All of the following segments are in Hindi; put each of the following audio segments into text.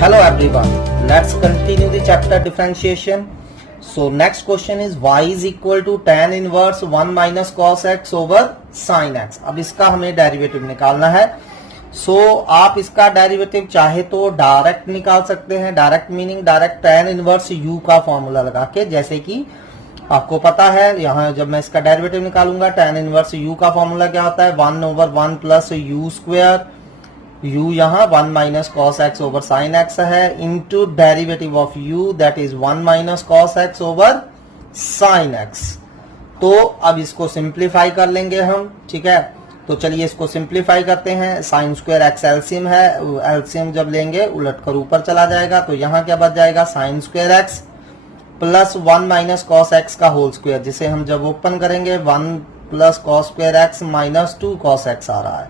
Hello everyone, let's continue the chapter differentiation. So next question is y is equal to tan inverse 1 minus cos x over sin x. अब इसका हमें डेरिवेटिव निकालना है. आप इसका डेरिवेटिव चाहे तो डायरेक्ट निकाल सकते हैं. Direct meaning direct tan inverse u का फॉर्मूला लगा के, जैसे कि आपको पता है यहाँ जब मैं इसका डेरिवेटिव निकालूंगा tan इनवर्स u का फॉर्मूला क्या होता है 1 over 1 plus u square, u यहाँ 1 minus cos x over sine x है into derivative of u that is 1 minus cos x over sine x. तो अब इसको सिंप्लीफाई कर लेंगे हम. ठीक है, तो चलिए इसको सिंप्लीफाई करते हैं. साइन स्क्वायर एक्स एलसीएम है, एलसीएम जब लेंगे उलट कर ऊपर चला जाएगा, तो यहाँ क्या बच जाएगा sine square x plus 1 minus cos x का होल स्क्वायर, जिसे हम जब ओपन करेंगे 1 plus cos square x minus 2 cos x आ रहा है.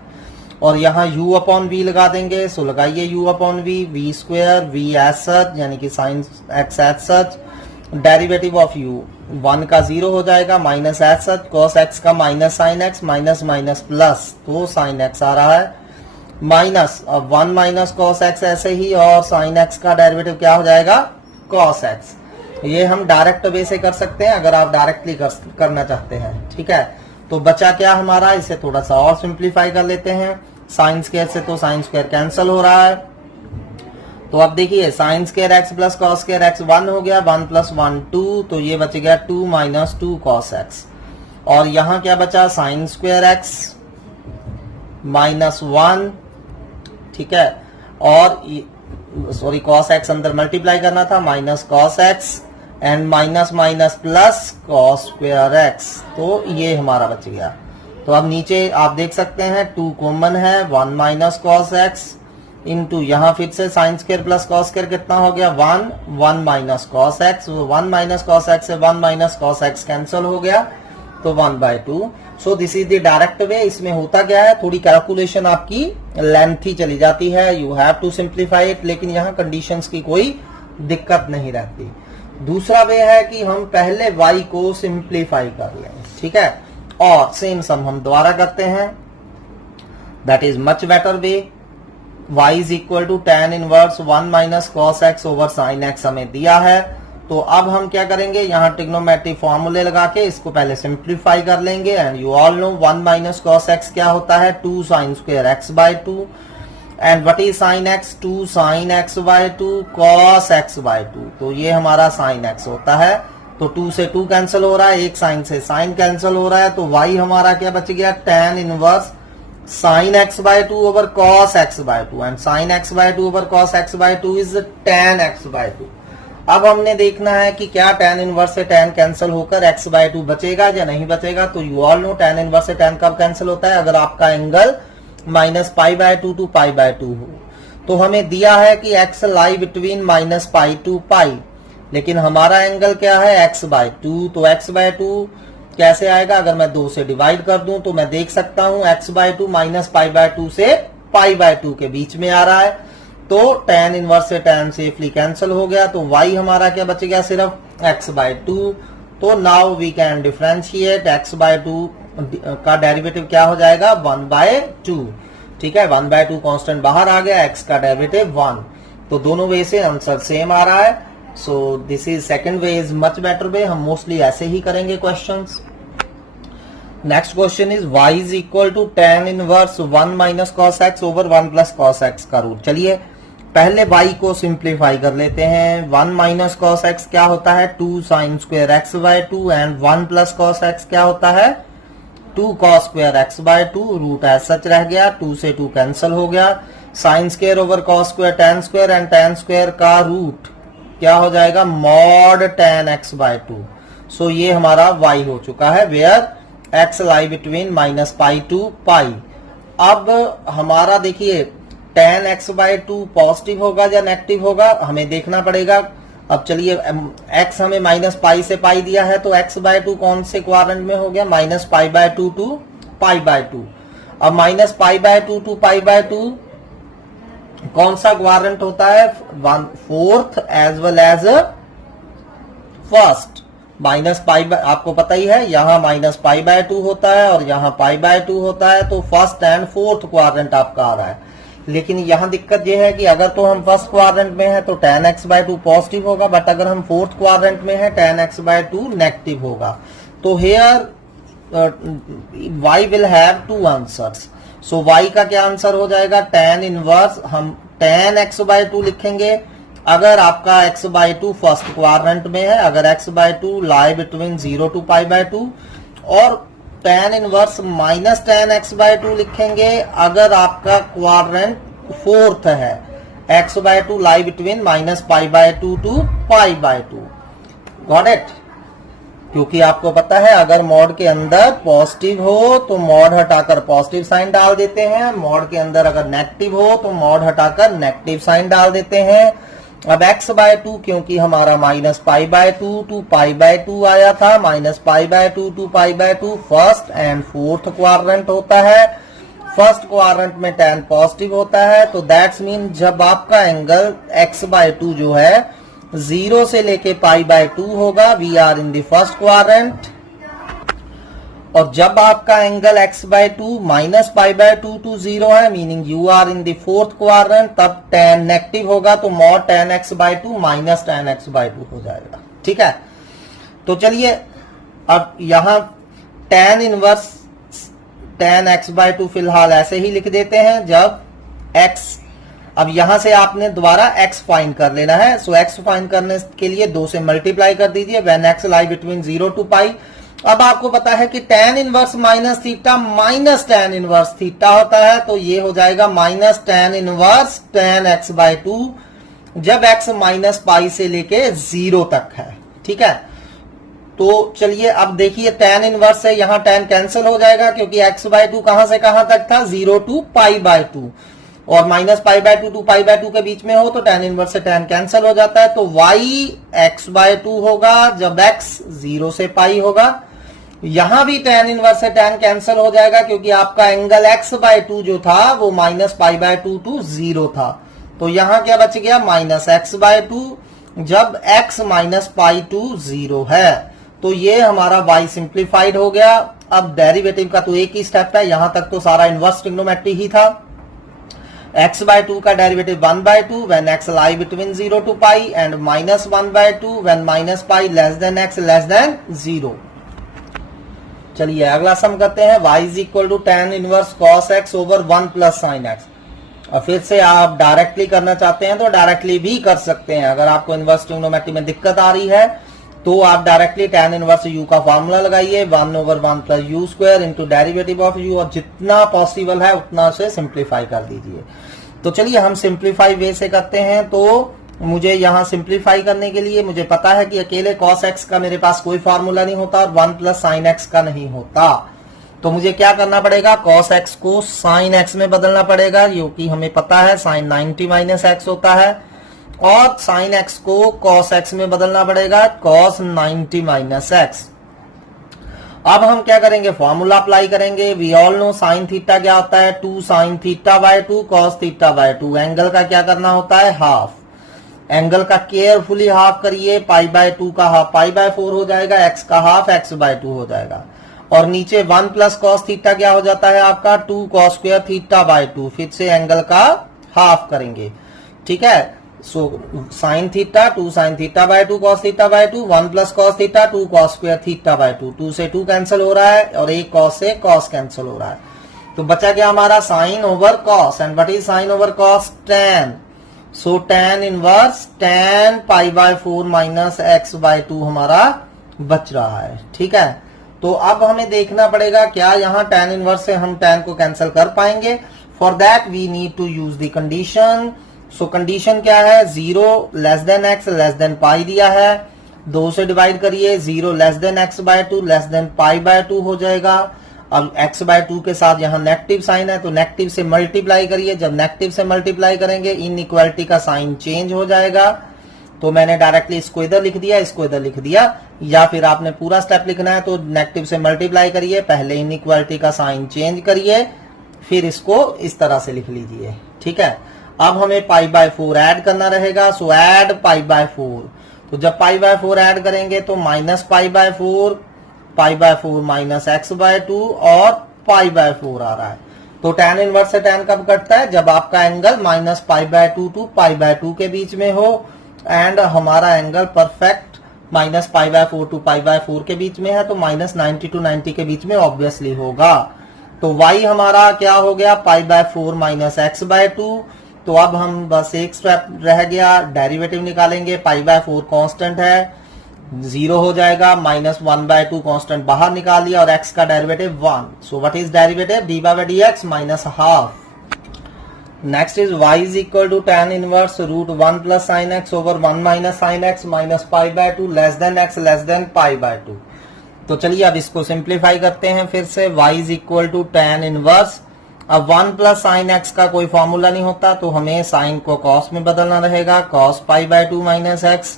और यहाँ u अपॉन v लगा देंगे. सो लगाइए u upon v square v as such यानी कि sine x as such, derivative of u 1 का 0 हो जाएगा, minus as such cos x का minus sine x, minus minus plus, तो साइन एक्स आ रहा है माइनस. अब 1 माइनस कॉस एक्स ऐसे ही, और साइन एक्स का डेरिवेटिव क्या हो जाएगा कॉस एक्स. ये हम डायरेक्ट वे से कर सकते हैं अगर आप डायरेक्टली करना चाहते हैं. ठीक है, तो बचा क्या हमारा, इसे थोड़ा सा और सिंप्लीफाई कर लेते हैं. साइन स्क्वायर से तो साइन स्क्वायर कैंसिल हो रहा है, तो अब देखिए sign square x plus cos square x 1 हो गया, 1 प्लस 1 2, तो ये बच गया 2 माइनस 2 कॉस एक्स. और यहाँ क्या बचा साइन स्क्वायर एक्स माइनस 1. ठीक है, और सॉरी कॉस एक्स अंदर मल्टीप्लाई करना था, minus cos x and minus minus plus cos square x, तो ये हमारा बच गया. तो अब नीचे आप देख सकते हैं 2 कॉमन है, 1 माइनस कॉस एक्स इंटू यहाँ फिर से sine square plus cos square कितना हो गया 1 minus cos x. 1 minus cos x से 1 माइनस कॉस एक्स कैंसिल हो गया, तो 1/2. सो this is the direct way. इसमें होता क्या है, थोड़ी कैलकुलेशन आपकी लेंथी चली जाती है, you have to simplify it, लेकिन यहाँ कंडीशंस की कोई दिक्कत नहीं रहती. दूसरा वे है कि हम पहले y को सिंप्लीफाई कर लें. ठीक है, और सेम सम हम दोबारा करते हैं, that is much better way. y is equal to tan inverse 1 minus cos x over sine x हमें दिया है. तो अब हम क्या करेंगे, यहाँ ट्रिग्नोमेट्रिक फॉर्मूले लगा के इसको पहले सिंप्लीफाई कर लेंगे. And you all know 1 minus cos x क्या होता है 2 sine square x by 2, and what is sine x 2 sine x by 2 cos x by 2, तो ये हमारा साइन एक्स होता है. तो 2 से 2 कैंसिल हो रहा है, एक साइन से साइन कैंसिल हो रहा है, तो y हमारा क्या बच गया tan inverse sine x by 2 over cos x by 2, and sine x by 2 over cos x by 2 is tan x by 2. अब हमने देखना है कि क्या tan इनवर्स से tan कैंसिल होकर x बाय 2 बचेगा या नहीं बचेगा. तो you all know tan inverse से tan कब कैंसिल होता है, अगर आपका angle minus pi by 2 to pi by 2 हो. तो हमें दिया है कि x lie between minus pi to pi, लेकिन हमारा एंगल क्या है x बाय 2, तो x बाय 2 कैसे आएगा, अगर मैं 2 से डिवाइड कर दूं तो मैं देख सकता हूं x by 2 minus pi by 2 से पाई बाय 2 के बीच में आ रहा है, तो tan इनवर्स से tan सेफली कैंसिल हो गया. तो y हमारा क्या बच गया सिर्फ x बाय 2. तो now we can differentiate x by 2 का डेरिवेटिव क्या हो जाएगा 1/2. ठीक है, 1/2 कांस्टेंट बाहर आ गया, x का डेरिवेटिव 1. तो दोनों वे से आंसर सेम आ रहा है. So this is second way is much better way. हम मोस्टली ऐसे ही करेंगे questions. Next question is y is equal to tan inverse 1 minus cos x over 1 plus cos x का रूट. चलिए पहले y को सिंप्लीफाई कर लेते हैं. 1 माइनस कॉस एक्स क्या होता है 2 sine square x by 2, and 1 plus cos x क्या होता है 2 cos square x by 2. Root as such रह गया, 2 से 2 कैंसिल हो गया, sine square over cos square tan square, and tan square का रूट क्या हो जाएगा mod tan x by 2. So ये हमारा y हो चुका है, where x lie between minus pi to pi. अब हमारा देखिए tan x बाय 2 पॉजिटिव होगा या नेगेटिव होगा हमें देखना पड़ेगा. अब चलिए x हमें माइनस पाई से पाई दिया है, तो x बाय 2 कौन से क्वाड्रेंट में हो गया minus pi by 2 to pi by 2. अब minus pi by 2 to pi by 2 कौन सा क्वाड्रेंट होता है 1/4 as well as first. Minus pi by आपको पता ही है, यहाँ माइनस पाई बाय 2 होता है और यहाँ पाई बाय 2 होता है, तो फर्स्ट एंड फोर्थ क्वाड्रेंट आपका आ रहा है. लेकिन यहाँ दिक्कत ये है कि अगर तो हम फर्स्ट क्वाड्रेंट में है तो tan x/2 पॉजिटिव होगा, बट अगर हम फोर्थ क्वाड्रेंट में है tan x/2 नेगेटिव होगा। तो here y will have two answers. So y का क्या आंसर हो जाएगा, tan इनवर्स हम tan x/2 लिखेंगे अगर आपका x/2 फर्स्ट क्वाड्रेंट में है, अगर x/2 लाई बिटवीन 0 to π/2, और tan inverse minus tan x/2 लिखेंगे अगर आपका क्वाड्रेंट फोर्थ है, x/2 lie between -π/2 to π/2। Got it? क्योंकि आपको पता है अगर मॉड के अंदर पॉजिटिव हो तो मॉड हटाकर पॉजिटिव साइन डाल देते हैं, मॉड के अंदर अगर नेगेटिव हो तो मॉड हटाकर नेगेटिव साइन डाल देते हैं। अब x/2 क्योंकि हमारा -π/2 to π/2 आया था, -π/2 to π/2 first and fourth quadrant होता है। फर्स्ट क्वाड्रेंट में tan पॉजिटिव होता है, तो दैट्स मीन जब आपका एंगल x/2 जो है 0 से लेके π/2 होगा, we are in the first quadrant. और जब आपका एंगल x/2 -π/2 to 0 है, meaning you are in the fourth quadrant, तब tan नेगेटिव होगा, तो mod tan x/2 minus tan x/2 हो जाएगा। ठीक है, तो चलिए अब यहां tan इनवर्स tan x/2 फिलहाल ऐसे ही लिख देते हैं जब x, अब यहां से आपने दोबारा x फाइंड कर लेना है। सो x फाइंड करने के लिए 2 से मल्टीप्लाई कर दीजिए, when x lie between 0 to π। अब आपको पता है कि tan inverse minus theta minus tan inverse theta होता है, तो ये हो जाएगा minus tan inverse tan x/2 जब x माइनस π से लेके 0 तक है। ठीक है, तो चलिए अब देखिए tan इनवर्स से यहाँ tan कैंसिल हो जाएगा क्योंकि x/2 कहां से कहां तक था, 0 to π/2, और -π/2 to π/2 के बीच में हो तो tan इनवर्स से tan कैंसिल हो जाता है, तो y x/2 होगा जब x 0 से π होगा। यहां भी tan इनवर्स से tan कैंसिल हो जाएगा क्योंकि आपका एंगल x/2 जो था वो -π/2 to 0 था, तो यहां क्या बच गया, -x/2 जब x -π to 0 है। तो ये हमारा y सिंप्लीफाइड हो गया। अब डेरिवेटिव का तो एक ही स्टेप है, यहां तक तो सारा इनवर्स ट्रिग्नोमेट्री ही था। x/2 का derivative 1/2 when x lie between 0 to π, and -1/2 when -π less than x less than 0। चलिए अगला सम करते हैं, y is equal to tan inverse cos x over 1 plus sin x। और फिर से आप डायरेक्टली करना चाहते हैं तो डायरेक्टली भी कर सकते हैं। अगर आपको इनवर्स ट्रिग्नोमेट्री में दिक्कत आ रही है तो आप डायरेक्टली tan इनवर्स u का फॉर्मूला लगाइए, 1/1 plus you square into derivative of u, और जितना पॉसिबल है उतना से सिंप्लीफाई कर दीजिए। तो चलिए हम सिंप्लीफाई वे से करते हैं। तो मुझे यहां सिंप्लीफाई करने के लिए मुझे पता है कि अकेले cos x का मेरे पास कोई फार्मूला नहीं होता और 1 प्लस sin x का नहीं होता, तो मुझे क्या करना पड़ेगा, cos x को sin x में बदलना पड़ेगा, क्योंकि हमें पता है sin 90 माइनस x होता है, और sin x को cos x में बदलना पड़ेगा cos 90 माइनस x। अब हम क्या करेंगे, फॉर्मूला अप्लाई करेंगे। We all know sine theta क्या होता है, 2 sin θ/2 cos θ/2। एंगल का क्या करना होता है, हाफ। एंगल का केयरफुली हाफ करिए, π/2 का हाफ π/4 हो जाएगा, x का हाफ x/2 हो जाएगा, और नीचे 1 प्लस cos थीटा क्या हो जाता है आपका 2 cos स्क्वायर θ/2। फिर से एंगल का हाफ करेंगे। ठीक है, so sine theta 2 sin θ/2 cos θ/2, 1 plus cos theta 2 cos square θ/2। 2 से 2 कैंसिल हो रहा है और एक cos से cos कैंसिल हो रहा है, तो बचा गया हमारा sine over cos। And what is sine over cos, tan। So tan inverse tan π/4 minus x/2 हमारा बच रहा है। ठीक है, तो अब हमें देखना पड़ेगा क्या यहाँ tan इनवर्स से हम tan को कैंसिल कर पाएंगे। For that we need to use the condition. So condition क्या है, 0 less than x less than π दिया है, 2 से डिवाइड करिए, 0 less then x/2 less than π/2 हो जाएगा। अब x/2 के साथ यहाँ नेगेटिव साइन है तो नेगेटिव से मल्टीप्लाई करिए, जब नेगेटिव से मल्टीप्लाई करेंगे इनइक्वालिटी का साइन चेंज हो जाएगा। तो मैंने डायरेक्टली इसको इधर लिख दिया, इसको इधर लिख दिया, या फिर आपने पूरा स्टेप लिखना है तो नेगेटिव से मल्टीप्लाई करिए, पहले इनइक्वालिटी का साइन चेंज करिए, फिर इसको इस तरह से लिख लीजिए। ठीक है, अब हमें π/4 ऐड करना रहेगा। सो ऐड π/4, तो जब π/4 ऐड करेंगे तो माइनस π/4 माइनस x/2 और π/4 आ रहा है। तो tan इनवर्स से tan कब कटता है? जब आपका एंगल -π/2 टू π/2 के बीच में हो एंड हमारा एंगल परफेक्ट -π/4 टू π/4 के बीच में है, तो -90 टू 90 के बीच में ऑब्वियसली होगा। तो y हमारा क्या हो गया? π/4 - x/2। तो अब हम बस एक स्टेप रह गया, डेरिवेटिव निकालेंगे। π/4 कांस्टेंट है, 0 हो जाएगा, -1/2 कांस्टेंट बाहर निकाल दिया और x का derivative 1। So what is derivative? dy/dx -½ next is y is equal to tan inverse √1 + sin x over 1 - sin x -π/2 less than x less than π/2। तो चलिए अब इसको सिंप्लीफाई करते हैं फिर से। y is equal to tan inverse, अब 1 + sin x का कोई फॉर्मूला नहीं होता, तो हमें साइन को cos में बदलना रहेगा, cos π/2 - x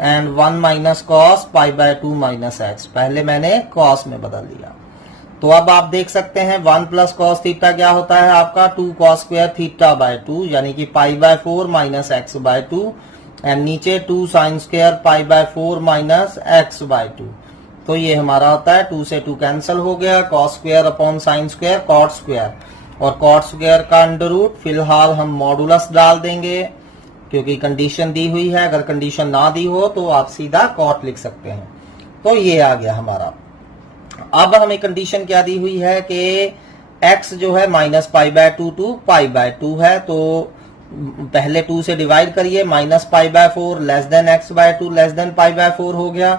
and 1 - cos π/2 - x। पहले मैंने cos में बदल दिया। तो अब आप देख सकते हैं 1 + cos थीटा क्या होता है आपका? 2 cos स्क्वायर θ/2 यानी कि π/4 - x/2 एंड नीचे 2 sin स्क्वायर π/4 - x/2। तो ये हमारा होता है 2 से 2 कैंसिल हो गया, cos square upon sin square cot square, और cot स्क्वायर का अंडर रूट फिलहाल हम मॉडुलस डाल देंगे क्योंकि कंडीशन दी हुई है। अगर कंडीशन ना दी हो तो आप सीधा cot लिख सकते हैं। तो ये आ गया हमारा। अब हमें कंडीशन क्या दी हुई है कि x जो है -π/2 टू π/2 है, तो पहले 2 से डिवाइड करिए, -π/4 less than x/2 less than π/4 हो गया।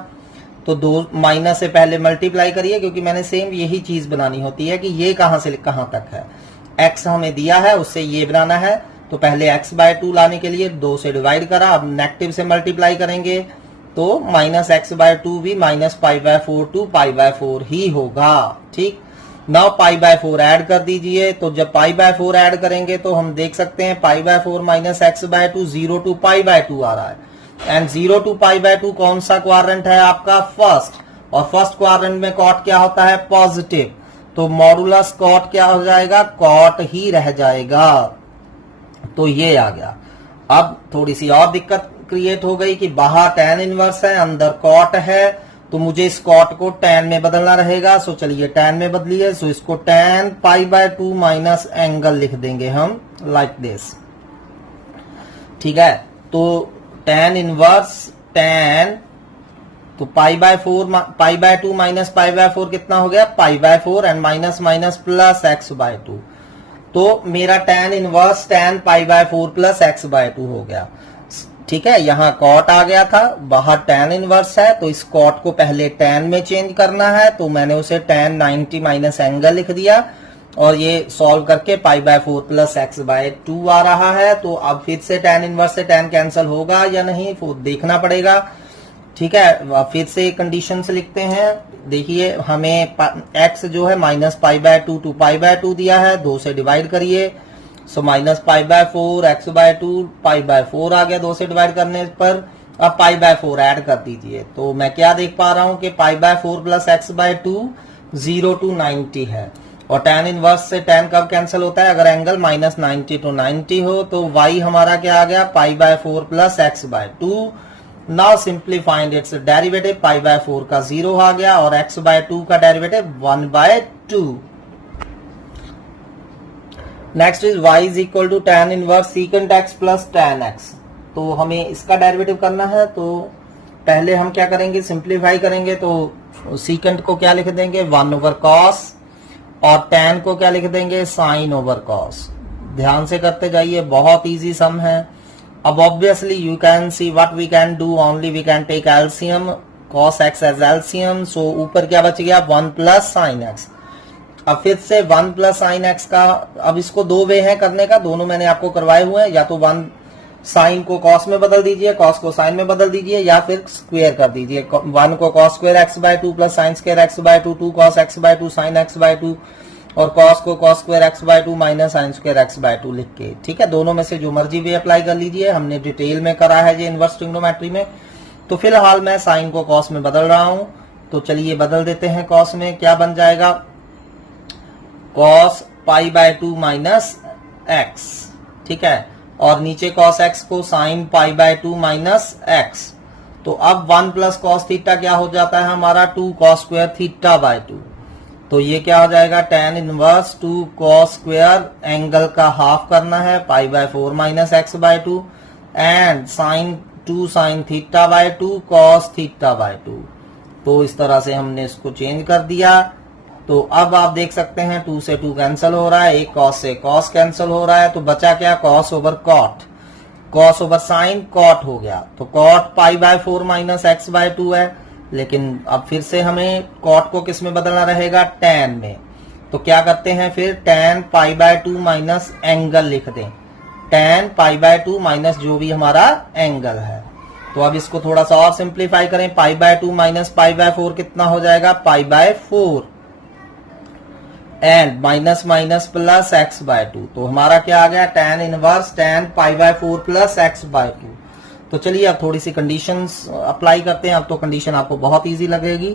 तो 2 माइनस से पहले मल्टीप्लाई करिए, क्योंकि मैंने सेम यही चीज बनानी होती है कि ये कहां से कहां तक है। x हमें दिया है, उससे ये बनाना है, तो पहले x/2 लाने के लिए 2 से डिवाइड करा, अब नेगेटिव से मल्टीप्लाई करेंगे तो -x/2 भी -π/4 टू π/4 ही होगा। ठीक, नाउ π/4 ऐड कर दीजिए। तो जब π/4 ऐड करेंगे तो हम देख सकते हैं π/4 - x/2 0 टू π/2 आ रहा है, एंड 0 टू π/2 कौन सा क्वाड्रेंट है आपका? फर्स्ट, और फर्स्ट क्वाड्रेंट में कॉट क्या होता है? पॉजिटिव। तो मॉडुलस कॉट क्या हो जाएगा? कॉट ही रह जाएगा। तो ये आ गया। अब थोड़ी सी और दिक्कत क्रिएट हो गई कि बाहर tan इनवर्स है, अंदर कॉट है, तो मुझे इस कॉट को tan में बदलना रहेगा। सो चलिए tan में बदलिए। सो इसको tan π/2 माइनस एंगल लिख देंगे हम लाइक दिस। ठीक है, तो tan इनवर्स tan, तो π/2 माइनस π/4 कितना हो गया? π/4 and minus minus plus x/2। तो मेरा tan inverse tan π/4 plus x/2 हो गया। ठीक है, यहां कॉट आ गया था, बाहर tan इनवर्स है, तो इस कॉट को पहले tan में चेंज करना है, तो मैंने उसे tan 90 माइनस एंगल लिख दिया, और ये सॉल्व करके π/4 प्लस x/2 आ रहा है। तो अब फिर से tan इनवर्स से tan कैंसिल होगा या नहीं वो देखना पड़ेगा। ठीक है, फिर से कंडीशन से लिखते हैं। देखिए हमें x जो है -π/2 टू π/2 दिया है, 2 से डिवाइड करिए। सो -π/4 x/2 π/4 आ गया 2 से डिवाइड करने पर। अब π/4 ऐड कर दीजिए, तो मैं क्या देख पा रहा हूं कि π/4 प्लस x/2 0 टू 90 है, और tan इनवर्स से tan कब कैंसिल होता है? अगर एंगल -90 टू 90 हो। तो y हमारा क्या आ गया? π/4 plus x/2। Now simplified its derivative, π/4 का 0 आ गया और x/2 का derivative 1/2। Next is y is equal to tan inverse secant x plus tan x। तो हमें इसका डेरिवेटिव करना है, तो पहले हम क्या करेंगे? सिंप्लीफाई करेंगे। तो सीकेंट को क्या लिख देंगे? 1/cos, और tan को क्या लिख देंगे? sin/cos। ध्यान से करते जाइए, बहुत इजी सम है। अब obviously you can see what we can do, only we can take LCM, cos x as LCM. So ऊपर क्या बच गया? 1 प्लस sin x। अब फिर से 1 प्लस sin x का, अब इसको 2 वे हैं करने का, दोनों मैंने आपको करवाए हुए हैं। या तो 1 साइन को cos में बदल दीजिए, cos को sin में बदल दीजिए, या फिर स्क्वायर कर दीजिए। 1 को cos square x/2 plus sin square x/2, 2 cos x/2 sin x/2, और cos को cos square x/2 minus sin square x/2 लिख के। ठीक है, दोनों में से जो मर्जी भी अप्लाई कर लीजिए। हमने डिटेल में करा है ये इनवर्स ट्रिग्नोमेट्री में। तो फिलहाल मैं sin को cos में बदल रहा हूं, तो चलिए बदल देते हैं cos में। क्या बन जाएगा? cos π/2 minus x। ठीक है, और नीचे cos x को sin π/2 माइनस x। तो अब 1 प्लस cos थीटा क्या हो जाता है हमारा? 2 cos स्क्वायर θ/2। तो ये क्या हो जाएगा, tan inverse 2 cos square, angle का हाफ करना है, pi by 4 minus x by 2 and sine 2 sine theta by 2 cos theta by 2। तो इस तरह से हमने इसको चेंज कर दिया। तो अब आप देख सकते हैं 2 से 2 कैंसिल हो रहा है, एक cos से cos कैंसिल हो रहा है, तो बचा क्या, cos over cot, cos over sine cot हो गया। तो cot pi by 4 minus x by 2 है, लेकिन अब फिर से हमें cot को किस में बदलना रहेगा, tan में। तो क्या करते हैं फिर, tan pi by 2 minus angle लिख दें, tan पाई बाय 2 माइनस जो भी हमारा एंगल है। तो अब इसको थोड़ा सा और सिंप्लीफाई करें, pi by 2 minus pi by 4 कितना हो जाएगा, pi by 4 and minus minus plus x by 2। तो हमारा क्या आ गया, tan inverse tan pi by 4 plus x by 2। तो चलिए अब थोड़ी सी कंडीशंस अप्लाई करते हैं। अब तो कंडीशन आपको बहुत इजी लगेगी,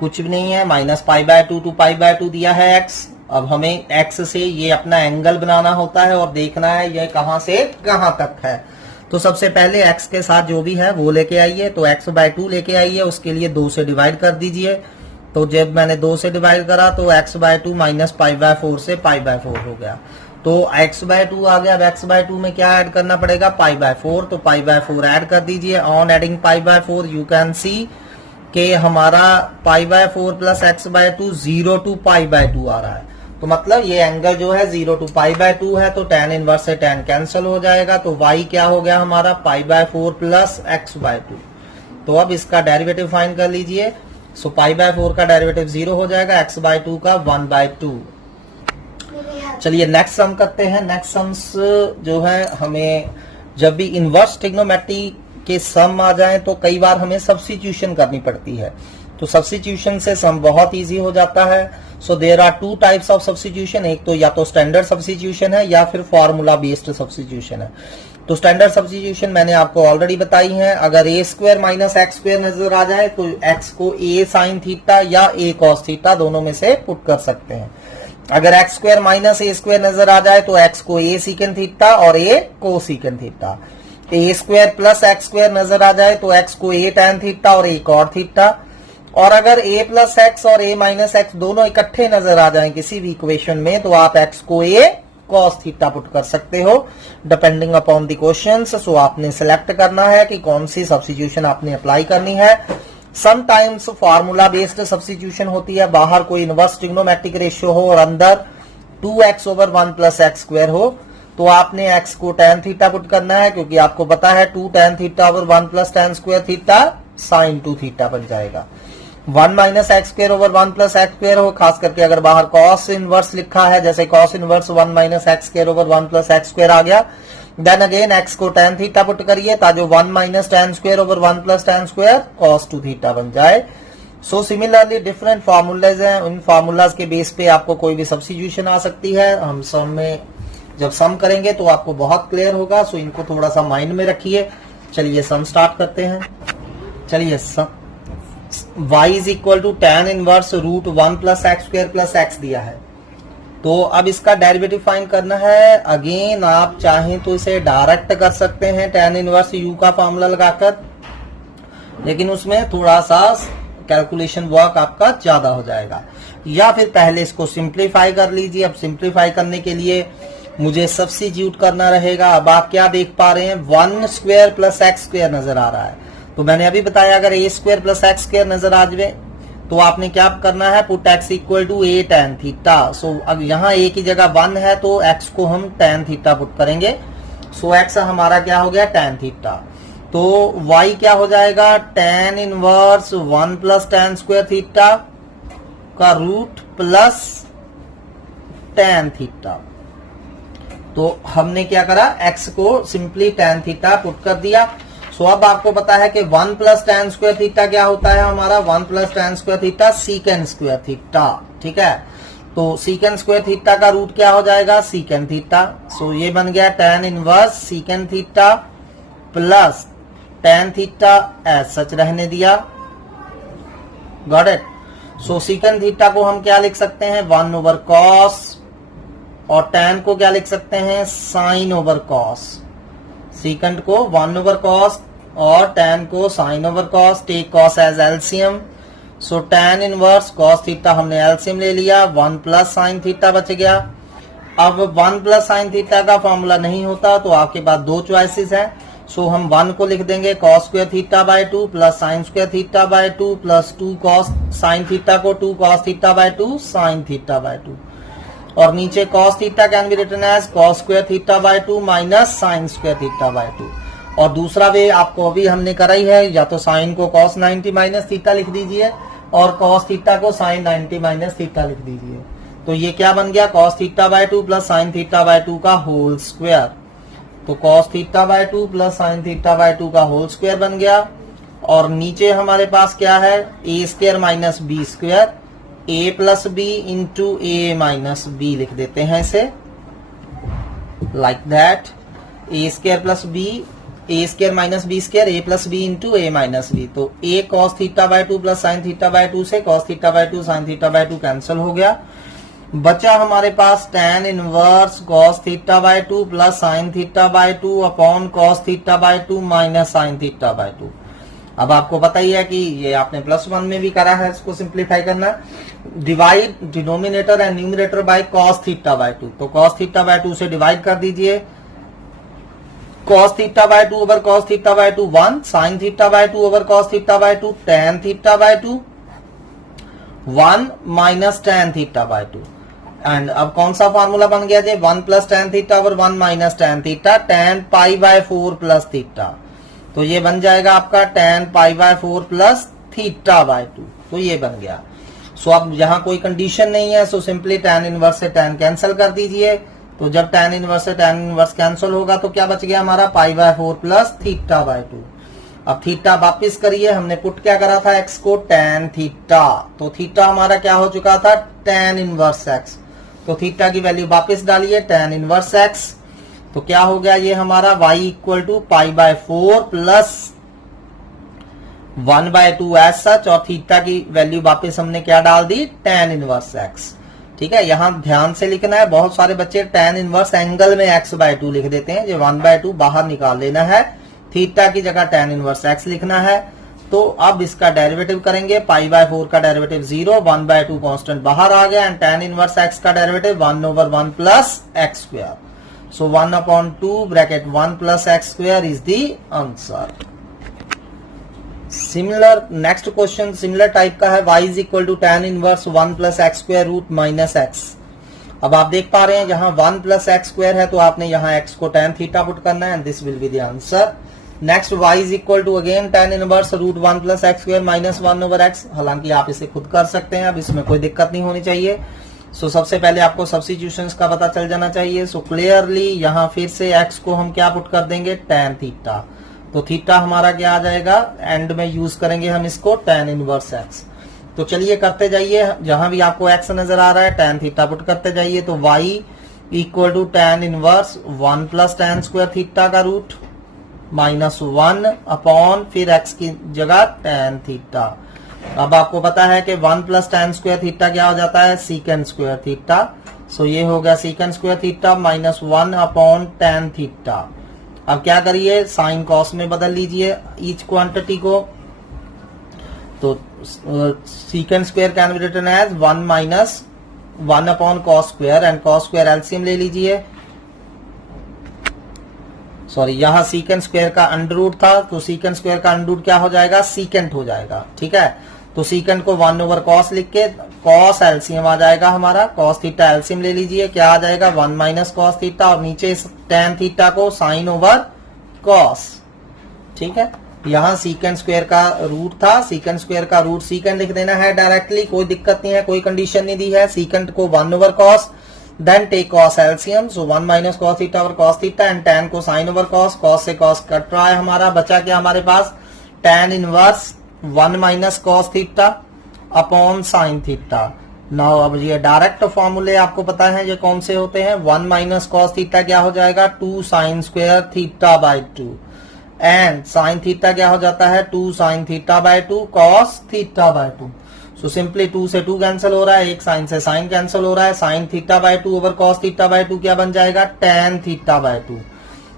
कुछ भी नहीं है, minus pi by 2 to pi by 2 दिया है x। अब हमें x से ये अपना एंगल बनाना होता है और देखना है ये कहां से कहां तक है। तो सबसे पहले x के साथ जो भी है वो लेके आइए, तो x बाय 2 लेके आइए, उसके लिए 2 से डिवाइड कर दीजिए। तो जब मैंने 2 से डिवाइड करा तो x by 2 minus pi by 4 से पाई बाय 4 हो गया। तो x बाय 2 आ गया। अब x बाय 2 में क्या ऐड करना पड़ेगा, पाई बाय 4, तो पाई बाय 4 ऐड कर दीजिए। On adding pi by 4 you can see कि हमारा pi by 4 plus x by 2 0 to pi by 2 आ रहा है। तो मतलब ये एंगल जो है 0 टू पाई बाय 2 है, तो tan इनवर्स से tan कैंसिल हो जाएगा। तो y क्या हो गया हमारा, pi by 4 plus x by 2। तो अब इसका डेरिवेटिव फाइंड कर लीजिए। सो पाई बाय 4 का डेरिवेटिव 0 हो जाएगा, एक्स बाय 2 का 1 बाय 2। चलिए नेक्स्ट सम करते हैं। नेक्स्ट सम्स जो है, हमें जब भी इनवर्स ट्रिग्नोमेट्री के सम आ जाए तो कई बार हमें सब्स्टिट्यूशन करनी पड़ती है। तो सब्स्टिट्यूशन से सम बहुत इजी हो जाता है। So there are 2 types of substitution, एक तो या तो स्टैंडर्ड सब्स्टिट्यूशन है या फिर फॉर्मूला बेस्ड सब्स्टिट्यूशन है। तो स्टैंडर्ड सब्स्टिट्यूशन मैंने आपको ऑलरेडी बताई है। अगर a square minus x square नजर आ जाए तो x को a साइन थीटा या a कॉस थीटा दोनों में से पुट कर सकते हैं। अगर x square minus a square नजर आ जाए तो x को a सीकेंड थीटा और a cosecant theta. A square plus x square नजर आ जाए तो x को a टैन थीटा और a कॉट थीटा। और अगर a प्लस एक्स और a माइनस एक्स दोनों इकट्ठे नजर आ जाए किसी भी इक्वेशन में तो आप x को a cos थीटा पुट कर सकते हो, डिपेंडिंग अपॉन द क्वेश्चंस। सो आपने सिलेक्ट करना है कि कौन सी सब्स्टिट्यूशन आपने अप्लाई करनी है। समटाइम्स फार्मूला बेस्ड सब्स्टिट्यूशन होती है, बाहर कोई इनवर्स ट्रिग्नोमेट्रिक रेशियो हो और अंदर 2x over 1 plus x square हो, तो आपने x को tan थीटा पुट करना है, क्योंकि आपको पता है 2 tan theta over 1 plus tan square theta sine 2 theta बन जाएगा। 1 minus x square over 1 plus x square हो, खास करके अगर बाहर cos इनवर्स लिखा है, जैसे cos inverse 1 minus x square over 1 plus x square आ गया, देन अगेन x को tan थीटा पुट करिए ताकि 1 minus tan square over 1 plus tan square cos 2 theta बन जाए। सो सिमिलरली डिफरेंट फार्मूलाज हैं, उन फार्मूलाज के बेस पे आपको कोई भी सब्स्टिट्यूशन आ सकती है। हम सम में जब सम करेंगे तो आपको बहुत क्लियर होगा। सो इनको थोड़ा सा माइंड में रखिए। चलिए सम स्टार्ट करते हैं। चलिए some y is equal to tan inverse root 1 plus x square plus x दिया है। तो अब इसका डेरिवेटिव फाइंड करना है। अगेन आप चाहें तो इसे डायरेक्ट कर सकते हैं tan इनवर्स u का फॉर्मूला लगाकर, लेकिन उसमें थोड़ा सा कैलकुलेशन वर्क आपका ज्यादा हो जाएगा। या फिर पहले इसको सिंप्लीफाई कर लीजिए। अब सिंप्लीफाई करने के लिए मुझे सब्स्टिट्यूट करना रहेगा। अब आप क्या देख पा रहे हैं, 1 स्क्वायर प्लस एक्स स्क्वायर नजर आ रहा है। तो मैंने अभी बताया अगर a square plus x square नजर आ जाए तो आपने क्या करना है, put x equal to a tan theta. So अब यहाँ a की जगह 1 है तो x को हम tan थीटा पुट करेंगे। सो x हमारा क्या हो गया, tan थीटा। तो y क्या हो जाएगा, tan inverse 1 plus tan square theta का रूट प्लस tan थीटा। तो हमने क्या करा, x को सिंपली tan थीटा पुट कर दिया। सो अब आपको पता है कि 1 प्लस tan स्क्वायर थीटा क्या होता है हमारा, 1 plus tan square theta secant square theta. ठीक है, तो सीकेंड स्क्वायर थीटा का रूट क्या हो जाएगा, सीकेंड थीटा। सो ये बन गया tan inverse secant theta plus tan theta as such रहने दिया। Got it. So secant theta को हम क्या लिख सकते हैं, 1 ओवर कॉस, और tan को क्या लिख सकते हैं, साइन ओवर कॉस। सीकेंड को 1 ओवर कॉस और tan को sine over cos. Take cos as LCM. So tan inverse cos theta हमने एलसीएम ले लिया, 1 प्लस साइन थीटा बच गया। अब 1 प्लस साइन थीटा का फॉर्मूला नहीं होता तो आपके पास दो चॉइसेस है। सो हम 1 को लिख देंगे cos square theta by 2 plus sine square theta by 2 plus 2 cos sine theta को 2 cos theta by 2 sine theta by 2, और नीचे cos theta can be written as cos square theta by 2 minus sine square theta by 2। और दूसरा वे आपको अभी हमने करा ही है, या तो साइन को cos 90 माइनस थीटा लिख दीजिए और cos थीटा को साइन 90 माइनस थीटा लिख दीजिए। तो ये क्या बन गया, cos theta by 2 plus sine theta by 2 का होल स्क्वायर। तो cos theta by 2 plus sine theta by 2 का होल स्क्वायर बन गया। और नीचे हमारे पास क्या है, a square minus b square, a plus b into a minus b लिख देते हैं इसे, like that. A square plus b, a square minus b square, a plus b into a minus b. तो a cos theta by 2 plus sine theta by 2 से cos theta by 2 sine theta by 2 cancel हो गया। बचा हमारे पास tan inverse cos theta by 2 plus sine theta by 2 upon cos theta by 2 minus sign theta by 2। अब आपको पता ही है कि ये आपने +1 में भी करा है, इसको सिंप्लीफाई करना। Divide denominator and numerator bye cos theta by 2। तो cos थीटा बाय 2 से डिवाइड कर दीजिए, cos theta by 2 over cos theta by 2 1, sign theta by 2 over cos theta by 2 tan theta by 2 1 minus tan theta by 2। And अब कौन सा फॉर्मूला बन गया जी, 1 plus tan theta over 1 minus tan theta, tan pi by 4 plus theta. तो ये बन जाएगा आपका tan pi by 4 plus theta by 2। तो ये बन गया। सो अब यहाँ कोई कंडीशन नहीं है, सो सिंपली tan इनवर्स से tan कैंसिल कर दीजिए। तो जब tan इनवर्स से tan इनवर्स कैंसिल होगा तो क्या बच गया हमारा, pi by 4 plus theta by 2। अब थीटा वापिस करिए, हमने पुट क्या करा था x को, tan थीटा। तो थीटा हमारा क्या हो चुका था, tan इनवर्स x। तो थीटा की वैल्यू वापिस डालिए, tan इनवर्स x। तो क्या हो गया ये हमारा y equal to pi by 4 plus 1 by 2 as such, और थीटा की वैल्यू वापस हमने क्या डाल दी, tan इनवर्स x। ठीक है, यहां ध्यान से लिखना है, बहुत सारे बच्चे tan इनवर्स एंगल में x बाय 2 लिख देते हैं, जो 1 बाय 2 बाहर निकाल लेना है, थीटा की जगह tan इनवर्स x लिखना है। तो अब इसका डेरिवेटिव करेंगे, पाई बाय 4 का डेरिवेटिव 0, 1 बाय 2 कॉन्स्टेंट बाहर आ गया, एंड tan इनवर्स x का derivative 1 over 1 plus x square. So 1 upon 2 bracket 1 plus x square is the answer. Similar next question similar type का है, y is equal to tan inverse 1 plus x square root minus x। अब आप देख पा रहे हैं यहाँ 1 plus x square है, तो आपने यहाँ x को tan थीटा पुट करना है, and this will be the answer। Next y is equal to again tan inverse root 1 plus x square minus 1 over x। हालांकि आप इसे खुद कर सकते हैं, अब इसमें कोई दिक्कत नहीं होनी चाहिए। सो सबसे पहले आपको सब्स्टिट्यूशंस का पता चल जाना चाहिए। सो क्लियरली यहाँ फिर से x को हम क्या पुट कर देंगे, tan थीटा। तो थीटा हमारा क्या आ जाएगा, एंड में यूज करेंगे हम इसको tan इनवर्स x। तो चलिए करते जाइए, जहां भी आपको x नजर आ रहा है tan थीटा पुट करते जाइए। तो y equal to tan inverse 1 plus tan square theta का रूट माइनस 1 अपॉन फिर x की जगह tan थीटा। अब आपको पता है कि 1 प्लस tan स्क्वायर थीटा क्या हो जाता है, सीकेंड स्क्वायर थीटा। सो ये हो गया secant square theta minus 1 upon tan theta. अब क्या करिए, साइन कॉस में बदल लीजिए ईच क्वांटिटी को। तो secant square can be written as 1 minus 1 upon cos square, and cos square LCM ले लीजिए। सॉरी, यहाँ सीकेंड स्क्वायर का अंडर रूट था, तो सीकेंड स्क्वायर का अंडर रूट क्या हो जाएगा, सीकेंड हो जाएगा। ठीक है, तो सीकेंड को 1 ओवर कॉस लिख के कॉस एलसीएम आ जाएगा हमारा, कॉस थीटा एलसीएम ले लीजिए, क्या आ जाएगा 1 माइनस कॉस थीटा, और नीचे tan थीटा को साइन ओवर कॉस। ठीक है, यहाँ सीकेंड स्क्वायर का रूट था, सीकेंड स्क्वायर का रूट सीकेंड लिख देना है डायरेक्टली, कोई दिक्कत नहीं है, कोई कंडीशन नहीं दी है। सीकेंड को 1 over cos, then take cos LCM, so 1 minus cos theta over cos theta, and tan को साइन ओवर कॉस, कॉस से कॉस कट रहा है हमारा, बचा क्या हमारे पास, tan inverse 1 minus cos theta upon sine theta. Now अब ये डायरेक्ट फॉर्मूले आपको पता है ये कौन से होते हैं, 1 माइनस कॉस थीटा क्या हो जाएगा, 2 sine square theta by 2, and sign theta क्या हो जाता है, 2 sine theta by 2 cos theta by 2। So simply 2 से 2 कैंसिल हो रहा है, एक साइन से साइन कैंसिल हो रहा है, sign theta by 2 over cos theta by 2 क्या बन जाएगा, tan थीटा बाय 2।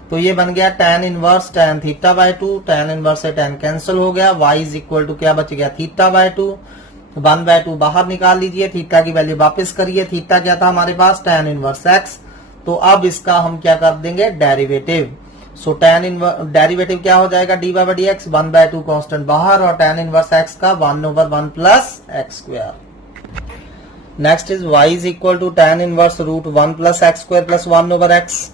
तो ये बन गया tan inverse tan theta by 2, tan inverse से tan कैंसिल हो गया, y इज इक्वल टू क्या बच गया, थीटा बाय 2, 1/2 बाहर निकाल लीजिए, थीटा की वैल्यू वापस करिए। थीटा क्या था हमारे पास, tan इनवर्स x। तो अब इसका हम क्या कर देंगे, डेरिवेटिव। सो tan इनवर्स डेरिवेटिव क्या हो जाएगा, dy/dx, 1/2 कांस्टेंट बाहर और tan इनवर्स x का 1/1 plus x square. Next is y is equal to tan inverse √1 plus x square plus 1/x।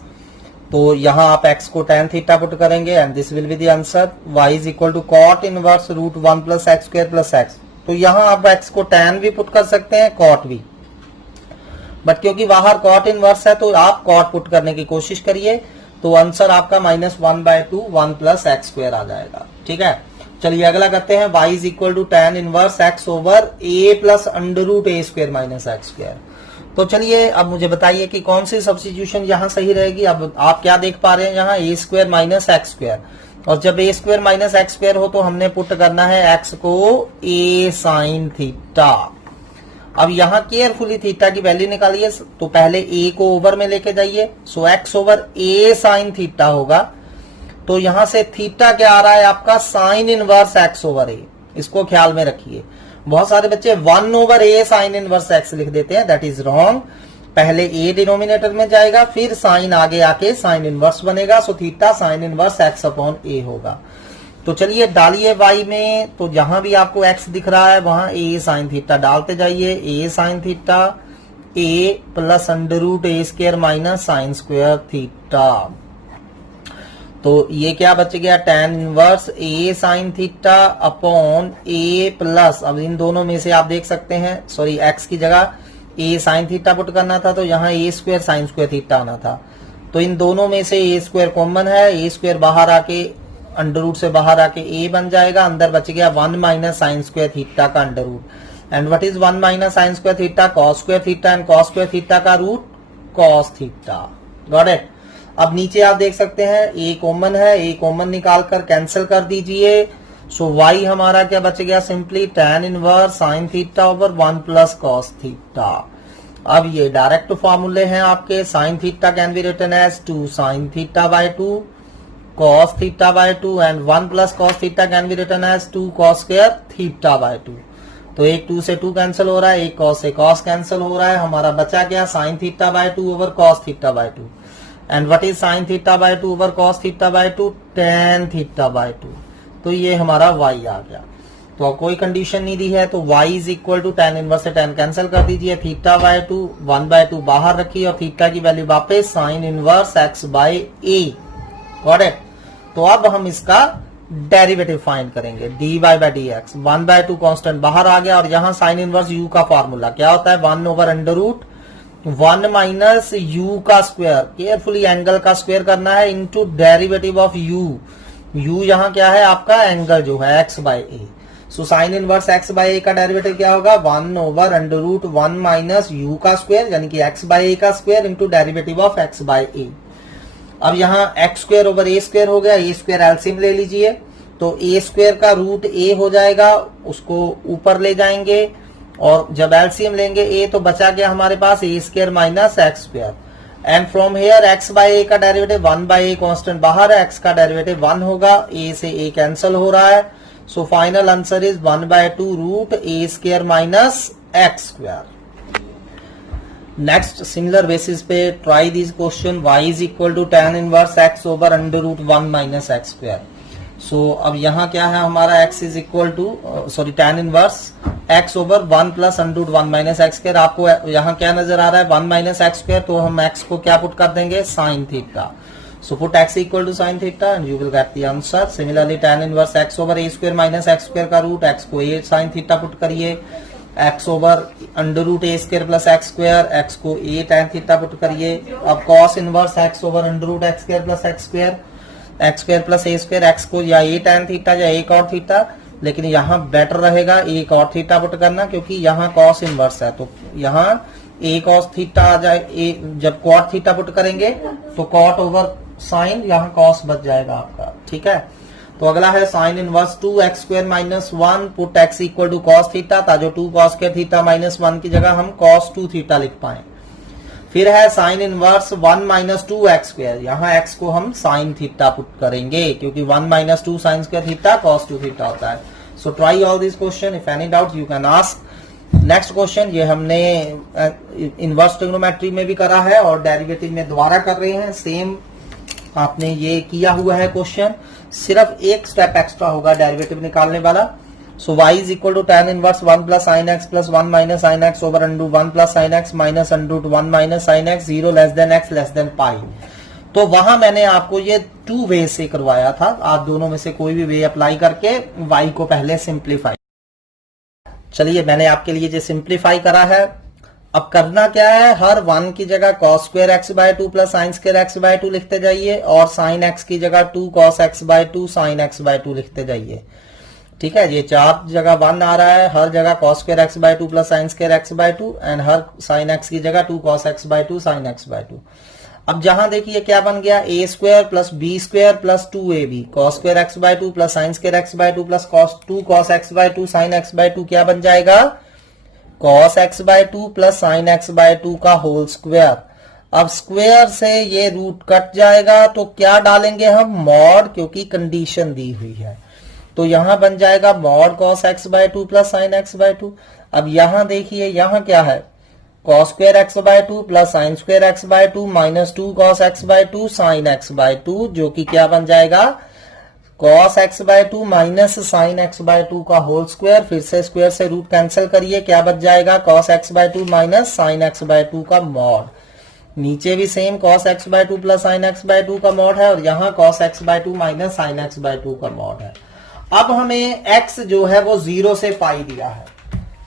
तो यहां आप x को tan थीटा पुट करेंगे and this will be the answer. y is equal to cot inverse √1 plus x square plus x। तो यहां आप x को tan भी पुट कर सकते हैं, cot भी, बट क्योंकि बाहर cot इनवर्स है तो आप cot पुट करने की कोशिश करिए। तो आंसर आपका -1/2 1 प्लस x स्क्वायर आ जाएगा। ठीक है, चलिए अगला करते हैं। y is equal to tan inverse x over a plus √a square minus x square. तो चलिए अब मुझे बताइए कि कौन सी सब्स्टिट्यूशन यहाँ सही रहेगी। अब आप क्या देख पा रहे हैं, यहाँ a square minus x square, और जब a square minus x square हो तो हमने पुट करना है x को a साइन थीटा। अब यहाँ केयरफुली थीटा की वैल्यू निकालिए। तो पहले a को ओवर में लेके जाइए, सो x over a sine theta होगा। तो यहां से थीटा क्या आ रहा है आपका, sign inverse x over a। इसको ख्याल में रखिए। बहुत सारे बच्चे 1/a साइन इनवर्स x लिख देते हैं, दैट इज रॉन्ग। पहले a डिनोमिनेटर में जाएगा, फिर साइन आगे आके साइन इनवर्स बनेगा। So theta sine inverse x upon a होगा। तो चलिए डालिए y में, तो जहां भी आपको x दिख रहा है वहां a साइन थीटा डालते जाइए। a sine theta a plus √a square minus sine square theta. तो ये क्या बच गया, tan inverse a sine theta upon a plus, अब इन दोनों में से आप देख सकते हैं, सॉरी x की जगह a साइन थीटा पुट करना था तो यहाँ a square sine square theta आना था। तो इन दोनों में से a स्क्वायर कॉमन है, a स्क्वायर बाहर आके अंडर से बाहर आके a बन जाएगा, अंदर बच गया 1 माइनस साइन स्क्वायर थीटा का under root. And what is 1 minus sine square theta, cos square theta, and cos square theta का root cos theta. Got it. अब नीचे आप देख सकते हैं a कॉमन है, a कॉमन निकाल कर कैंसिल कर दीजिए। सो y हमारा क्या बच गया, simply tan inverse sine theta over 1 plus cos theta. अब ये डायरेक्ट फॉर्मूले हैं आपके। Sine theta can be written as 2 sine theta by 2 cos theta by 2 and 1 plus cos theta can be written as 2 cos square theta by 2। तो एक 2 से 2 कैंसिल हो रहा है, एक cos से cos कैंसिल हो रहा है, हमारा बचा क्या, sign theta by 2 over cos theta by 2। And what is sign theta by 2 over cos theta by 2, tan theta by 2। तो ये हमारा y आ गया। तो अब कोई कंडीशन नहीं दी है, तो y is equal to tan inverse से tan कैंसिल कर दीजिए, थीटा बाय 2 1/2 बाहर रखिए और थीटा की वैल्यू वापस sine inverse x by a। Got it. तो अब हम इसका डेरिवेटिव फाइंड करेंगे, dy/dx 1/2 कांस्टेंट बाहर आ गया, और यहां साइन इनवर्स u का फॉर्मूला क्या होता है, 1/√1 माइनस u का स्क्वायर, केयरफुली एंगल का स्क्वायर करना है, into derivative of u। u यहां क्या है आपका, एंगल जो है x by a। So sine inverse x by a का डेरिवेटिव क्या होगा, 1/√1 माइनस u का स्क्वायर यानी कि x बाय a का square into derivative of x by a। अब यहाँ x square over a square हो गया, a स्क्वायर एलसीएम ले लीजिए, तो a स्क्वायर का रूट a हो जाएगा, उसको ऊपर ले जाएंगे, और जब एलसीएम लेंगे a तो बचा गया हमारे पास a square minus x square. And from here x by a का डेरिवेटिव 1/a कांस्टेंट बाहर है, x का डेरिवेटिव 1 होगा, a से a कैंसिल हो रहा है। So final answer is 1/2 root a square minus x square. Next similar basis पे try this question, y is equal to tan inverse x over √1 minus x square. So अब यहाँ क्या है हमारा, x is equal to sorry tan inverse x over 1 plus √1 minus x square. आपको यहाँ क्या नजर आ रहा है, 1 माइनस x स्क्वायर, तो हम x को क्या पुट कर देंगे, sine theta. So put x equal to sine theta and you will get the answer. Similarly tan inverse x over a square minus x square का रूट, x को a साइन थीटा पुट करिए, x over √a square plus x square, x को a tan थीटा पुट करिए। अब cos inverse x over √x square plus x square, x square plus a square, x को या a tan थीटा या a cot थीटा, लेकिन यहाँ बेटर रहेगा a cot थीटा पुट करना, क्योंकि यहाँ cos इनवर्स है, तो यहाँ a cos थीटा आ जाए, जब cot थीटा पुट करेंगे तो cot ओवर साइन, यहाँ cos बच जाएगा आपका। ठीक है, तो अगला है sine inverse 2x square minus 1, put x equal to cos theta, ताकि 2 कॉस स्क्वायर थीटा माइनस 1 की जगह हम cos 2 थीटा लिख पाए। फिर है sine inverse 1 minus 2x square, यहाँ x को हम साइन थीटा पुट करेंगे, क्योंकि 1 minus 2 sine square theta cos 2 theta होता है। So try all this question, if any doubt you can ask. Next question, ये हमने इनवर्स ट्रिग्नोमेट्री में भी करा है और डेरिवेटिव में दोबारा कर रहे हैं। सेम आपने ये किया हुआ है क्वेश्चन, सिर्फ एक स्टेप एक्स्ट्रा होगा डेरिवेटिव निकालने वाला। So y is equal to tan inverse 1 plus sine x plus 1 minus sine x over under 1 plus sine x minus under 1 minus sine x 0 less than x less than pi. तो वहां मैंने आपको ये 2 वे से करवाया था, आप दोनों में से कोई भी वे अप्लाई करके y को पहले सिंप्लीफाई। चलिए मैंने आपके लिए जो सिंप्लीफाई करा है, अब करना क्या है, हर 1 की जगह cos square x by 2 plus sine square x by 2 लिखते जाइए और साइन एक्स की जगह 2 cos x by 2 sine x by 2 लिखते जाइए। ठीक है, ये 4 जगह 1 आ रहा है, हर जगह cos square x by 2 plus sine square x by 2 and हर साइन एक्स की जगह 2 cos x by 2 sine x by 2। अब जहां देखिए क्या बन गया, a square plus b square plus 2ab cos square x by 2 plus sine square x by 2 plus 2 cos x by 2 sine x by 2 क्या बन जाएगा, cos x by 2 plus sine x by 2 का होल स्क्वायर। अब स्क्वायर से ये रूट कट जाएगा तो क्या डालेंगे हम, मॉड, क्योंकि कंडीशन दी हुई है। तो यहां बन जाएगा mod cos x by 2 plus sine x by 2। अब यहां देखिए यहां क्या है, cos square x by 2 plus sine square x by 2 minus 2 cos x by 2 sine x by 2, जो कि क्या बन जाएगा, cos x by 2 minus sine x by 2 का होल स्क्वायर। फिर से स्क्वायर से रूट कैंसिल करिए, क्या बच जाएगा, cos x by 2 minus sine x by 2 का मॉड। नीचे भी same cos x by 2 plus sine x by 2 का मॉड है और यहाँ cos x by 2 minus sine x by 2 का मॉड है। अब हमें x जो है वो 0 से पाई दिया है,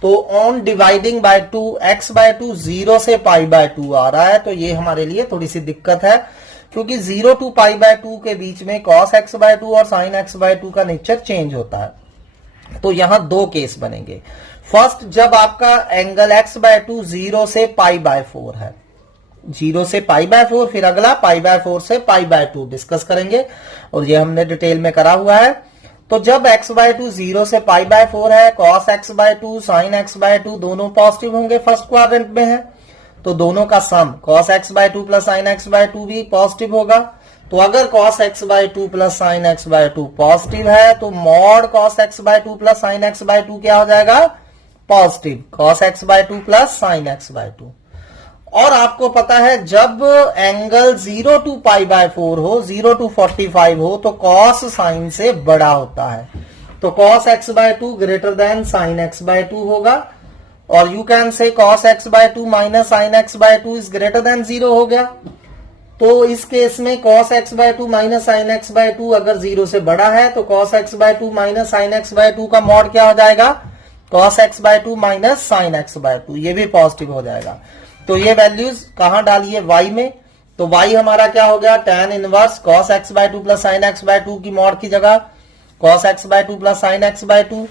तो on dividing by 2 x by 2 0 से पाई बाय 2 आ रहा है, तो ये हमारे लिए थोड़ी सी दिक्कत है, क्योंकि 0 टू पाई बाय 2 के बीच में cos x बाय 2 और sin x बाय 2 का नेचर चेंज होता है। तो यहां 2 केस बनेंगे। फर्स्ट, जब आपका एंगल x बाय 2 0 से पाई बाय 4 है, 0 से पाई बाय 4, फिर अगला पाई बाय 4 से पाई बाय 2 डिस्कस करेंगे और ये हमने डिटेल में करा हुआ है। तो जब x बाय 2 0 से पाई बाय 4 है, cos x by 2 sin x by 2 दोनों पॉजिटिव होंगे, फर्स्ट क्वाड्रेंट में है, तो दोनों का sum cos x by 2 plus sin x by 2 भी पॉजिटिव होगा। तो अगर cos x by 2 plus sin x by 2 positive है, तो mod cos x by 2 plus sin x by 2 क्या हो जाएगा, positive cos x by 2 plus sin x by 2। और आपको पता है जब एंगल 0 टू पाई बाय 4 हो, 0 टू 45 हो, तो cos साइन से बड़ा होता है, तो cos x by 2 greater than sin x by 2 होगा। और you can say cos x by 2 minus sin x by 2 is greater than 0 हो गया। तो इस केस में cos x by 2 minus sin x by 2 अगर 0 से बड़ा है, तो cos x by 2 minus sin x by 2 का मॉड क्या हो जाएगा, cos x by 2 minus sin x by 2, ये भी पॉजिटिव हो जाएगा। तो ये वैल्यूज कहां डालिए, y में, तो y हमारा क्या हो गया, tan inverse cos x by 2 plus sin x by 2 की मॉड की जगह cos x by 2 plus sin x by 2,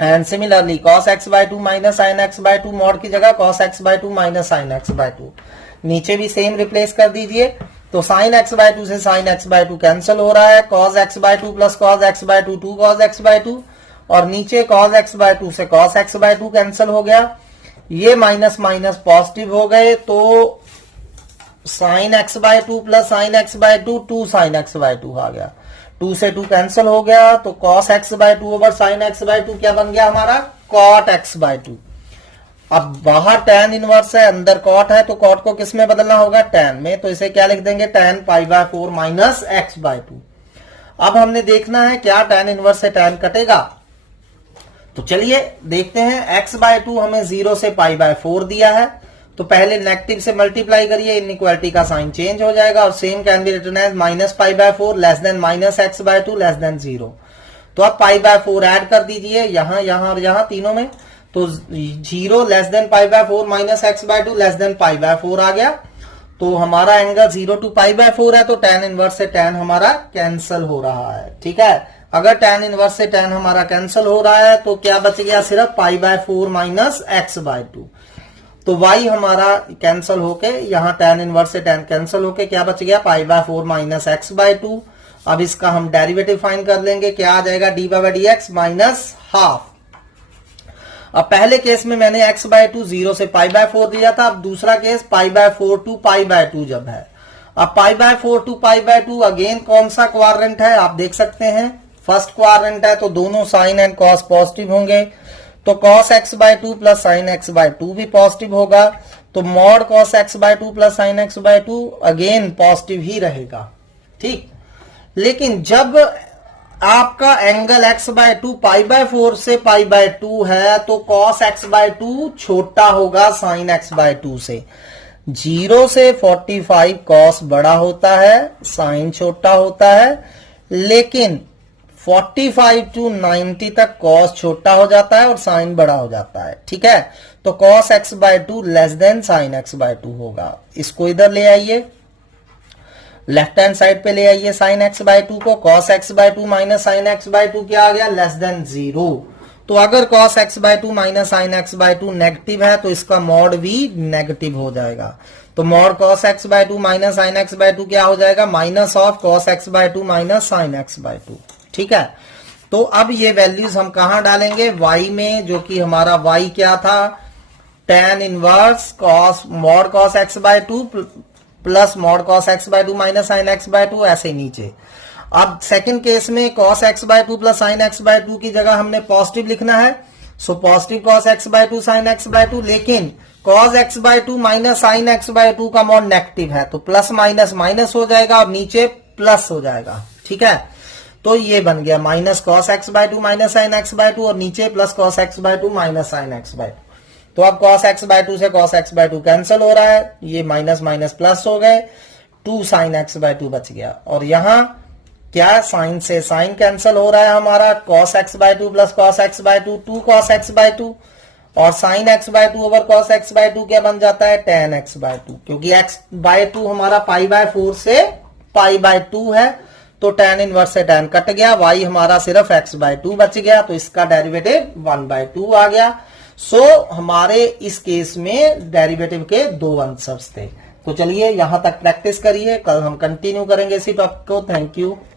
and similarly cos x by 2 minus sin x by 2 mod की जगह cos x by 2 minus sin x by 2। नीचे भी सेम रिप्लेस कर दीजिए, तो sin x बाय 2 से sin x बाय 2 कैंसिल हो रहा है, cos x by 2 plus cos x by 2 2 cos x by 2, और नीचे cos x बाय 2 से cos x बाय 2 कैंसिल हो गया, ये माइनस माइनस पॉजिटिव हो गए, तो sin x by 2 plus sin x by 2 2 sin x by 2 आ गया, 2 से 2 कैंसिल हो गया, तो cos x by 2 over sin x by 2 क्या बन गया हमारा, cot x बाय 2। अब बाहर tan इनवर्स है, अंदर cot है, तो cot को किस में बदलना होगा, tan में, तो इसे क्या लिख देंगे, tan pi by 4 minus x by 2। अब हमने देखना है क्या tan इनवर्स से tan कटेगा, तो चलिए देखते हैं। x बाय 2 हमें 0 से पाई बाय 4 दिया है, तो पहले नेगेटिव से मल्टीप्लाई करिए, इनइक्वालिटी का साइन चेंज हो जाएगा, और same can be written as minus pi by 4 less than minus x by 2 less than 0। तो अब पाई बाय 4 ऐड कर दीजिए यहां यहां और यहां तीनों में, तो 0 less than pi by 4 minus x by 2 less than pi by 4 आ गया। तो हमारा एंगल 0 टू पाई बाय 4 है, तो tan इनवर्स से tan हमारा कैंसिल हो रहा है। ठीक है, अगर tan इनवर्स से tan हमारा कैंसिल हो रहा है, तो क्या बच गया, सिर्फ pi by 4 minus x by 2। तो y हमारा कैंसिल होके, यहाँ tan इनवर्स से tan कैंसिल होके क्या बच गया, pi by 4 minus x by 2। अब इसका हम डेरिवेटिव फाइंड कर लेंगे, क्या आ जाएगा, d by d x minus half. अब पहले केस में मैंने x बाय 2 0 से पाई बाय 4 दिया था, अब दूसरा case pi by 4 to pi by 2 जब है। अब pi by 4 to pi by 2 again कौन सा क्वाड्रेंट है, आप देख सकते हैं फर्स्ट क्वाड्रेंट है, तो दोनों साइन एंड कॉस पॉजिटिव होंगे। तो cos x by 2 plus sine x by 2 भी पॉजिटिव होगा, तो mod cos x by 2 plus sine x by 2 again positive ही रहेगा, ठीक। लेकिन जब आपका angle x by 2 pi by 4 से पाई बाय 2 है, तो cos x बाय 2 छोटा होगा साइन x बाय 2 से। 0 से 45 cos बड़ा होता है, साइन छोटा होता है, लेकिन 45 टू 90 तक cos छोटा हो जाता है और साइन बड़ा हो जाता है, ठीक है। तो cos x by 2 less than sine x by 2 होगा। इसको इधर ले आइए, लेफ्ट हैंड साइड पे ले आइए साइन x बाय 2 को। cos x by 2 minus sine x by 2 क्या आ गया, लेस देन 0। तो अगर cos x by 2 minus sine x by 2 negative है, तो इसका मॉड भी नेगेटिव हो जाएगा। तो mod cos x by 2 minus sine x by 2 क्या हो जाएगा, minus of cos x by 2 minus sine x by 2, ठीक है। तो अब ये वैल्यूज हम कहां डालेंगे, y में, जो कि हमारा y क्या था, tan inverse cos mod cos x by 2 plus mod cos x by 2 minus sine x by 2, ऐसे नीचे। अब सेकंड केस में cos x by 2 plus sine x by 2 की जगह हमने पॉजिटिव लिखना है, so positive cos x by 2 sine x by 2, लेकिन cos x by 2 minus sine x by 2 का मॉड नेगेटिव है, तो प्लस माइनस माइनस हो जाएगा और नीचे प्लस हो जाएगा, ठीक है। तो ये बन गया minus cos x by 2 minus sine x by 2 और नीचे plus cos x by 2 minus sine x by 2। तो अब cos x बाय 2 से cos x बाय 2 कैंसिल हो रहा है, ये माइनस माइनस प्लस हो गए, 2 साइन x बाय 2 बच गया। और यहां क्या, साइन से साइन कैंसिल हो रहा है हमारा, cos x by 2 plus cos x by 2 2 cos x by 2, और sine x by 2 over cos x by 2 क्या बन जाता है, tan x बाय 2, क्योंकि x बाय 2 हमारा पाई बाय 4 से पाई बाय 2 है, तो tan इनवर्स से tan कट गया, y हमारा सिर्फ x बाय 2 बच गया, तो इसका डेरिवेटिव 1 बाय 2 आ गया। सो हमारे इस केस में डेरिवेटिव के 2 आंसर्स थे। तो चलिए यहां तक प्रैक्टिस करिए, कल हम कंटिन्यू करेंगे इसी टॉपिक को। Thank you.